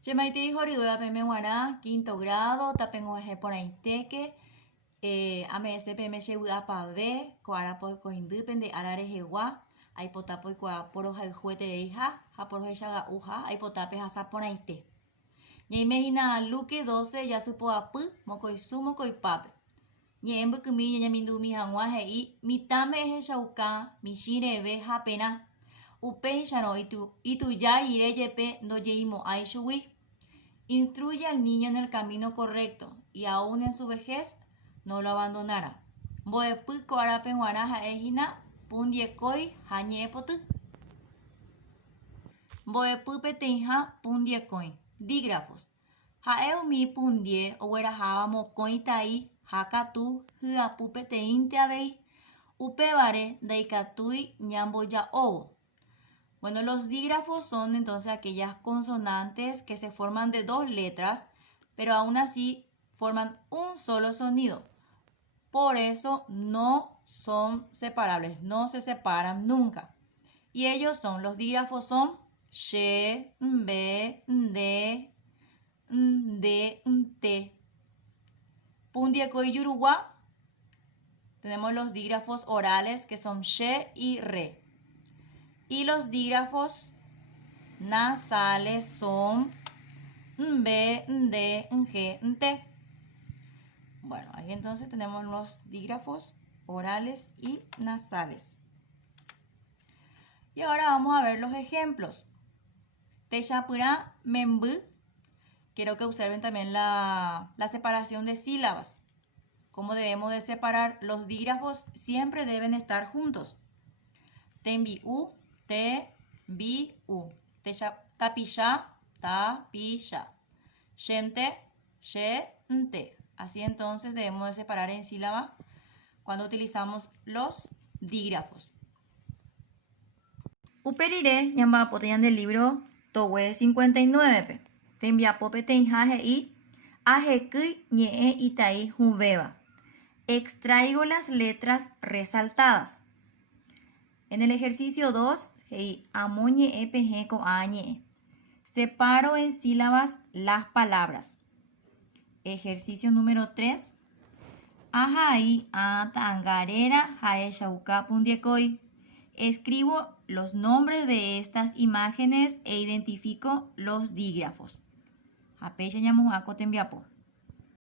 Chemaite Jorigoda Pemeguara, quinto grado, Tapengoje por Aiteque, AMSPM Chegua Pave, Coarapo Coindepende, Ararejewa, Aipotapo y Coaporo el juete de hija, Japoro Chaga Uja, Aipotape Hasaponaite. Ñeimejina Luque 12, ya supo a Pu, Mocoisumo Coipape. Ñembu Kumi, Ñamindumi Hanguaje y Mitame Ejauka, Mishirebe Japena. Upei Shano y tu ya ireyepe no yeimo aishui. Instruye al niño en el camino correcto y aún en su vejez no lo abandonará. Boepu koarape guaraja ejina pundiekoi hañepotu. Boepu peteija pundiekoi. Dígrafos. Jaeu mi pundie owerajaba mokoitai hakatu hyapu peteinte abei. Upevare daikatui ñamboya ovo. Bueno, los dígrafos son entonces aquellas consonantes que se forman de dos letras, pero aún así forman un solo sonido. Por eso no son separables, no se separan nunca. Y ellos son, los dígrafos son she, mbe, nde, nde, nte. Pundieko y yuruwa. Tenemos los dígrafos orales que son she y re. Y los dígrafos nasales son mbe, nde, nge, nte. Bueno, ahí entonces tenemos los dígrafos orales y nasales. Y ahora vamos a ver los ejemplos. Techapura membu. Quiero que observen también la separación de sílabas. Cómo debemos de separar. Los dígrafos siempre deben estar juntos. Tembiu, te, bi, u. Tapisha, tapisha. Shente, she, nte. Así entonces debemos de separar en sílaba cuando utilizamos los dígrafos. Uperire, llama potean del libro Towe 59. Te envía popete en jaje y ajekui ñe itai jubeba. Extraigo las letras resaltadas. En el ejercicio 2, amoñe epg con añe. Separo en sílabas las palabras. Ejercicio número 3. Ajai atangarera jaeshauka pundiekoi. Escribo los nombres de estas imágenes e identifico los dígrafos. Apeche llamamos a cotembiapo.